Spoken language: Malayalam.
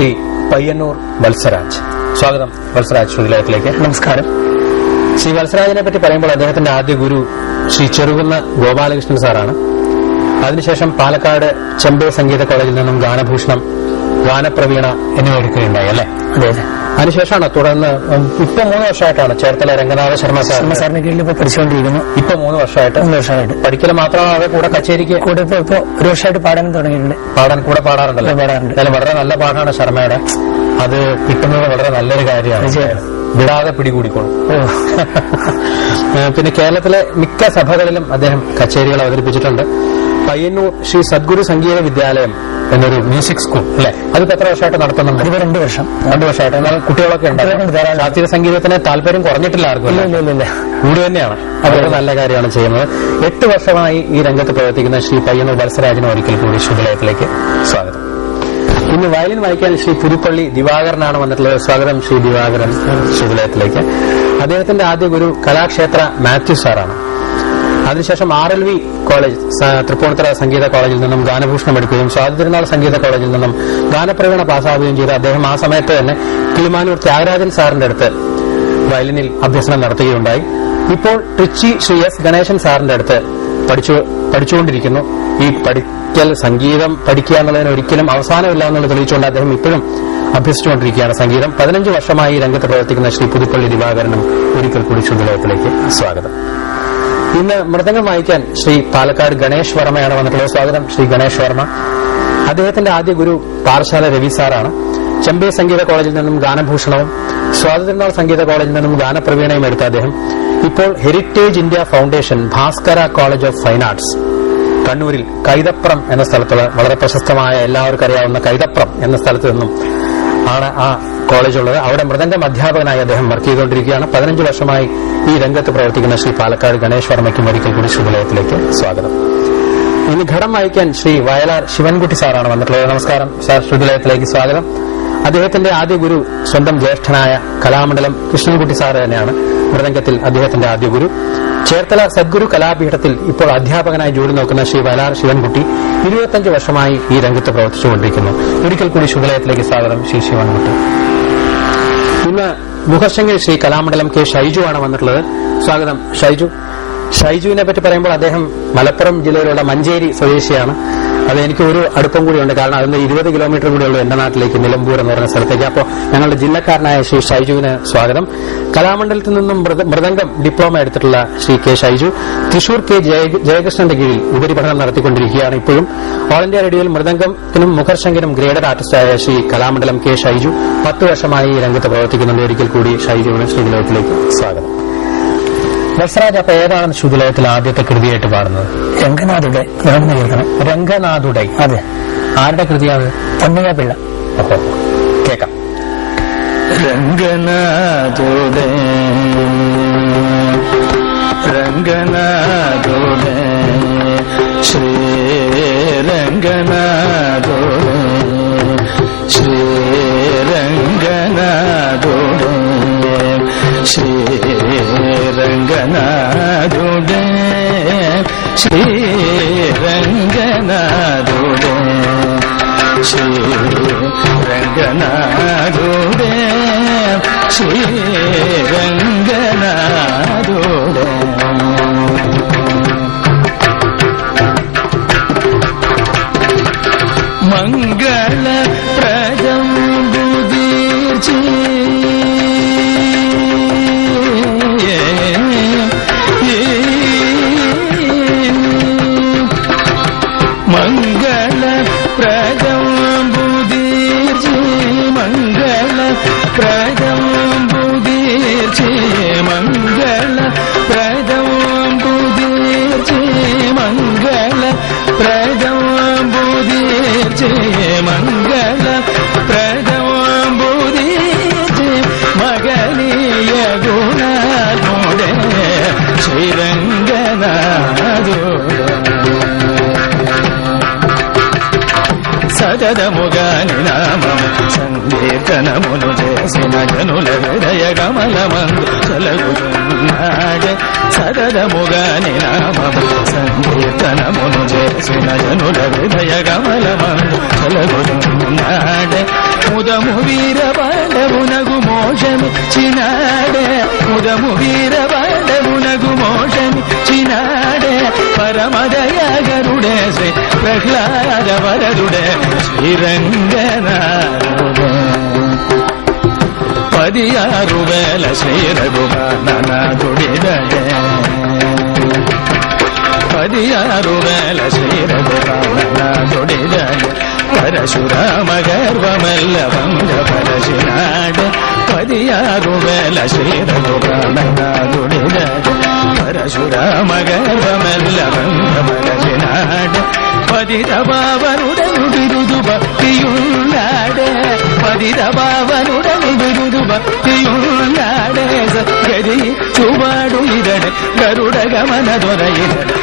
ശ്രീ പയ്യന്നൂർ വത്സരാജ്. സ്വാഗതം വത്സരാജ് ശ്രുതിലയത്തിലേക്ക്. നമസ്കാരം. ശ്രീ വത്സരാജിനെ പറ്റി പറയുമ്പോൾ അദ്ദേഹത്തിന്റെ ആദ്യ ഗുരു ശ്രീ ചെറുകുന്ന ഗോപാലകൃഷ്ണൻ സാറാണ്. അതിനുശേഷം പാലക്കാട് ചെമ്പേ സംഗീത കോളേജിൽ നിന്നും ഗാനഭൂഷണം, ഗാനപ്രവീണ എന്നിവ എടുക്കുകയുണ്ടായി അല്ലേ? അതെ അതെ. അതിനുശേഷമാണ് തുടർന്ന് ഇപ്പൊ 3 വർഷമായിട്ടാണ് ചേർത്തല രംഗനാഥ ശർമ്മ സാറിന്റെ കീഴിൽ ഇപ്പൊ പഠിച്ചുകൊണ്ടിരിക്കുന്നു. ഇപ്പൊ 3 വർഷമായിട്ട് പഠിക്കൽ മാത്രമാണ്, അത് കൂടെ കച്ചേരിക്ക് കൂടെ ഇപ്പൊ 1 വർഷമായിട്ട് പാടാനും തുടങ്ങിയിട്ടുണ്ട്. കൂടെ പാടാറുണ്ടല്ലോ? പാടാറുണ്ട്. അതിൽ വളരെ നല്ല പാട്ടാണ് ശർമ്മയുടെ. അത് കിട്ടുന്നത് വളരെ നല്ലൊരു കാര്യമാണ്. വിടാതെ പിടികൂടിക്കോളും. പിന്നെ കേരളത്തിലെ മിക്ക സഭകളിലും അദ്ദേഹം കച്ചേരികൾ അവതരിപ്പിച്ചിട്ടുണ്ട്. പയ്യന്നൂർ ശ്രീ സദ്ഗുരു സംഗീത വിദ്യാലയം എന്നൊരു മ്യൂസിക് സ്കൂൾ അല്ലെ, അതിപ്പോ എത്ര വർഷമായിട്ട് നടത്തുന്നുണ്ട്? 2 വർഷം. 2 വർഷമായിട്ട്. എന്നാൽ കുട്ടികളൊക്കെ ഉണ്ട്. ശാസ്ത്രീയ സംഗീതത്തിന് താല്പര്യം കുറഞ്ഞിട്ടില്ല ആർക്കും. ഇല്ല. കൂടി തന്നെയാണ്. അതൊരു നല്ല കാര്യമാണ് ചെയ്യുന്നത്. 8 വർഷമായി ഈ രംഗത്ത് പ്രവർത്തിക്കുന്ന ശ്രീ പയ്യന്നൂർ വത്സരാജിനെ ഒരിക്കൽ കൂടി ശുഭലയത്തിലേക്ക് സ്വാഗതം. ഇന്ന് വയലിൻ വായിക്കാൻ ശ്രീ പുതുപ്പള്ളി ദിവാകരനാണ് വന്നിട്ടുള്ളത്. സ്വാഗതം ശ്രീ ദിവാകരൻ ശുഭലയത്തിലേക്ക്. അദ്ദേഹത്തിന്റെ ആദ്യ ഗുരു കലാക്ഷേത്ര മാത്യു സാറാണ്. അതിനുശേഷം RLV കോളേജ്, തൃപ്പൂണിത്തുറ സംഗീത കോളേജിൽ നിന്നും ഗാനഭൂഷണം എടുക്കുകയും സ്വാതിരുനാൾ സംഗീത കോളേജിൽ നിന്നും ഗാനപ്രവീണ പാസ്സാവുകയും ചെയ്ത അദ്ദേഹം ആ സമയത്ത് തന്നെ കിളിമാനൂർ ത്യാഗരാജൻ സാറിന്റെ അടുത്ത് വയലിനിൽ അഭ്യസനം നടത്തുകയുണ്ടായി. ഇപ്പോൾ ട്രിച്ചി ശ്രീ S ഗണേശൻ സാറിന്റെ അടുത്ത് പഠിച്ചുകൊണ്ടിരിക്കുന്നു. ഈ സംഗീതം പഠിക്കുക എന്നുള്ളതിന് ഒരിക്കലും അവസാനമില്ല എന്നുള്ളത് തെളിയിച്ചുകൊണ്ട് അദ്ദേഹം ഇപ്പോഴും അഭ്യസിച്ചുകൊണ്ടിരിക്കുകയാണ് സംഗീതം. 15 വർഷമായി ഈ രംഗത്ത് പ്രവർത്തിക്കുന്ന ശ്രീ പുതുപ്പള്ളി ദിവാകരനും ഒരിക്കൽ കൂടി ശുദ്ധലയത്തിലേക്ക് സ്വാഗതം. ഇന്ന് മൃദംഗം വായിക്കാൻ ശ്രീ പാലക്കാട് ഗണേഷ് വർമ്മയാണ് വന്നിട്ടുള്ളത്. സ്വാഗതം ശ്രീ ഗണേഷ് വർമ്മ. അദ്ദേഹത്തിന്റെ ആദ്യ ഗുരു പാറശാല രവി സാറാണ്. ചെമ്പേ സംഗീത കോളേജിൽ നിന്നും ഗാനഭൂഷണവും സ്വാതിരുനാൾ സംഗീത കോളേജിൽ നിന്നും ഗാനപ്രവീണയും എടുത്ത അദ്ദേഹം ഇപ്പോൾ heritage India foundation Bhaskara college of fine arts കണ്ണൂരിൽ കൈതപ്രം എന്ന സ്ഥലത്തുള്ള വളരെ പ്രശസ്തമായ എല്ലാവർക്കും അറിയാവുന്ന കൈതപ്രം എന്ന സ്ഥലത്ത് നിന്നും ആണ് ആ കോളേജ് ഉള്ളത്. അവിടെ മൃദംഗം അധ്യാപകനായി അദ്ദേഹം വർക്ക് ചെയ്തുകൊണ്ടിരിക്കുകയാണ്. 15 വർഷമായി ഈ രംഗത്ത് പ്രവർത്തിക്കുന്ന ശ്രീ പാലക്കാട് ഗണേഷ് വർമ്മയ്ക്കും ഒരിക്കൽ കൂടി ശുഭലയത്തിലേക്ക് സ്വാഗതം. ഇനി ഘടം വായിക്കാൻ ശ്രീ വയലാർ ശിവൻകുട്ടി സാറാണ് വന്നിട്ടുള്ളത്. നമസ്കാരം സാർ, ശുഭലയത്തിലേക്ക് സ്വാഗതം. അദ്ദേഹത്തിന്റെ ആദ്യ ഗുരു സ്വന്തം ജ്യേഷ്ഠനായ കലാമണ്ഡലം കൃഷ്ണൻകുട്ടി സാറ് തന്നെയാണ് മൃദംഗത്തിൽ അദ്ദേഹത്തിന്റെ ആദ്യ ഗുരു. ചേർത്തല സദ്ഗുരു കലാപീഠത്തിൽ ഇപ്പോൾ അധ്യാപകനായി ജോലി നോക്കുന്ന ശ്രീ വയലാർ ശിവൻകുട്ടി 25 വർഷമായി ഈ രംഗത്ത് പ്രവർത്തിച്ചുകൊണ്ടിരിക്കുന്നു. ഒരിക്കൽ കൂടി ശുഭലയത്തിലേക്ക് സ്വാഗതം ശ്രീ ശിവൻകുട്ടി. ഇന്ന് മുഖശങ്കി ശ്രീ കലാമണ്ഡലം K ഷൈജു ആണ് വന്നിട്ടുള്ളത്. സ്വാഗതം ഷൈജു. ഷൈജുവിനെ പറ്റി പറയുമ്പോൾ അദ്ദേഹം മലപ്പുറം ജില്ലയിലുള്ള മഞ്ചേരി സ്വദേശിയാണ്. അത് എനിക്ക് ഒരു അടുപ്പം കൂടിയുണ്ട്. കാരണം അതിന് 20 കിലോമീറ്റർ കൂടിയുള്ളൂ എന്റെ നാട്ടിലേക്ക്, നിലമ്പൂർ എന്ന് പറയുന്ന സ്ഥലത്തേക്ക്. അപ്പോൾ ഞങ്ങളുടെ ജില്ലക്കാരനായ ശ്രീ ഷൈജുവിന് സ്വാഗതം. കലാമണ്ഡലത്തിൽ നിന്നും മൃദംഗം ഡിപ്ലോമ എടുത്തിട്ടുള്ള ശ്രീ K ഷൈജു തൃശൂർ K ജയകൃഷ്ണന്റെ കീഴിൽ ഉപരിപഠനം നടത്തിക്കൊണ്ടിരിക്കുകയാണ്. ഇപ്പോഴും ഓൾ ഇന്ത്യ റേഡിയോയിൽ മൃദംഗത്തിനും മുഖർശങ്കിനും ഗ്രേഡഡ് ആർട്ടിസ്റ്റായ ശ്രീ കലാമണ്ഡലം K ഷൈജു 10 വർഷമായി ഈ രംഗത്ത് പ്രവർത്തിക്കുന്നുണ്ട്. ഒരിക്കൽ കൂടി ഷൈജുവിന് ശ്രീലയത്തിലേക്ക് സ്വാഗതം. വത്സരാജ്, അപ്പൊ ഏതാണ് ശുദ്ധലയത്തിൽ ആദ്യത്തെ കൃതിയായിട്ട് പാടുന്നത്? രംഗനാഥുടെ. രംഗനാഥുടൈ. അതെ. ആരുടെ കൃതിയാണ്? പൊന്നയ്യ പിള്ള. കേക്കാം. രംഗനാഥുടേ രംഗനാഥുടേ ശ്രീ രംഗനാഥുടേ ശ്രീ രംഗനാഥുടേ ശ്രീ രംഗനാഥുടേ ശ്രീ രംഗനാഥുടേ ശ്രീ രംഗനാഥുടേ ശ്രീ രംഗനാഥുടേ മംഗള പ്രദം ബുദ്ധീർച്ചി മംഗള പ്രദം ബുദ്ധീർച്ചി മംഗള പ്രദം ബുദ്ധീർച്ചി മംഗള പ്രദം ബുദ്ധീർച്ചി മംഗള പ്രദം ബുദ്ധീർച്ചി മംഗള പ്രദം ബുദ്ധീർച്ചി മകനീയ ഗുണനോടെ ശ്രീരംഗനാഥുടേ సదముగాని నామము సంకీర్తనమును చేసిన జనుల హృదయ కమలమందు కలుగుతున్నాడే. సదముగాని నామము సంకీర్తనమును చేసిన జనుల హృదయ కమలమందు కలుగుతున్నాడే. ముద ముదము వీర పాండవునగు మోషమిచ్చినాడే ముదము వీర పాండవునగు మోషమిచ్చినాడే పరమదయాగరుడే శ్రీ ప్రహ్లాద వరదుడే శ్రీరంగనాథుడే 16,000 శ్రీ రఘునాథుడిదడే 16,000 శ్రీ రఘునాథుడిదడే పరశురామ గర్వమల్ల భంగ పరశినాడే 16,000 శ్రీ రఘునాథుడిదడే పరశురామ గర్వమల్ల భంగ పరశినాడే పదిత పావనుడను బిరుదు భక్తియున్నాడే పదిత పావనుడను బిరుదు భక్తియున్నాడే గది చూవాడు ఇదడే గరుడ గమన దొరయిదడే